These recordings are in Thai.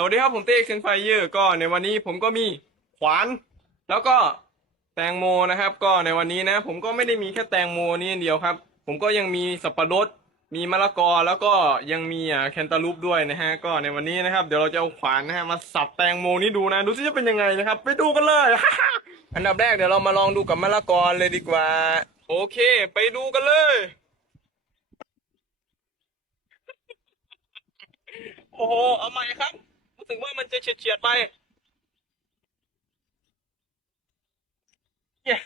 สวัสดีครับผมเต้เซนไฟเยอร์ก็ในวันนี้ผมก็มีขวาน แล้วก็แตงโมนะครับ ก็ในวันนี้นะ ผมก็ไม่ได้มีแค่แตงโมนี่เดียวครับ ผมก็ยังมีสับปะรด มีมะละกอแล้วก็ยังมีอ่าแคนตาลูปด้วยนะฮะก็ในวันนี้นะครับ เดี๋ยวเราจะเอาขวานนะฮะมาสับแตงโมนี้ดูนะดูซิจะเป็นยังไงนะครับ ไปดูกันเลย อันดับแรกเดี๋ยวเรามาลองดูกับมะละกอเลยดีกว่า โอเค ไปดูกันเลยโอ้โหเอาใหม่ครับ รู้สึกว่ามันจะเฉียดๆไปเย้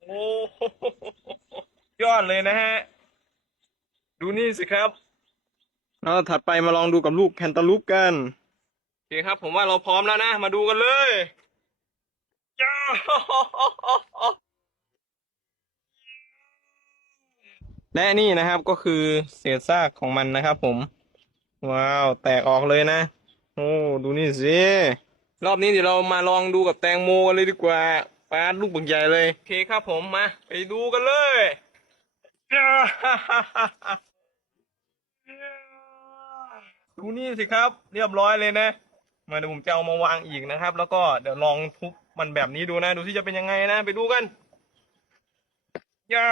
โอ้โหยอดเลยนะฮะ ดูนี่สิครับแล้วถัดไปมาลองดูกับลูกแคนตาลูปกันโอเคครับ ผมว่าเราพร้อมแล้วนะ มาดูกันเลยย้าและนี่นะครับก็คือเศษซากของมันนะครับผม ว้าว แตกออกเลยนะ โอ้ดูนี่สิรอบนี้เดี๋ยวเรามาลองดูกับแตงโมกันเลยดีกว่าปาดลูกบักใหญ่เลยโอเคครับผมมาไปดูกันเลยดูนี่สิครับ เรียบร้อยเลยนะ มาเดี๋ยวผมจะเอามาวางอีกนะครับ แล้วก็เดี๋ยวลองทุบมันแบบนี้ดูนะ ดูที่จะเป็นยังไงนะ ไปดูกันย่า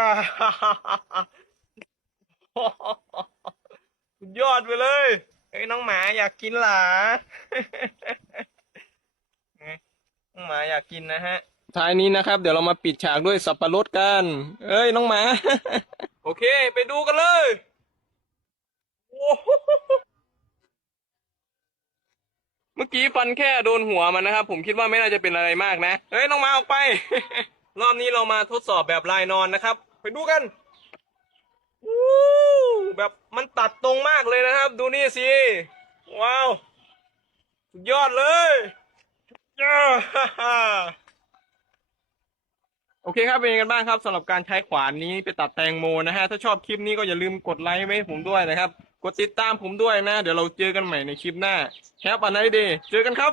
สุดยอดไปเลย เฮ้ยน้องหมาอยากกินหลาน้องหมาอยากกินนะฮะ ท้ายนี้นะครับ เดี๋ยวเรามาปิดฉากด้วยสับปะรดกัน เอ้ยน้องหมา โอเค ไปดูกันเลยโอ้โหเมื่อกี้ฟันแค่โดนหัวมันนะครับ ผมคิดว่าไม่น่าจะเป็นอะไรมากนะ เฮ้ยน้องหมาออกไป รอบนี้เรามาทดสอบแบบลายนอนนะครับ ไปดูกันวู้แบบ เลยนะครับ ดูนี่สิ ว้าวสุดยอดเลยย่าฮ่าฮ่าโอเคครับเป็นยังไงกันบ้างครับสำหรับการใช้ขวานนี้ไปตัดแตงโมนะฮะถ้าชอบคลิปนี้ก็อย่าลืมกดไลค์ไว้ให้ผมด้วยนะครับ กดติดตามผมด้วยนะ เดี๋ยวเราเจอกันใหม่ในคลิปหน้าแฮปอันไนเดย์เจอกันครับ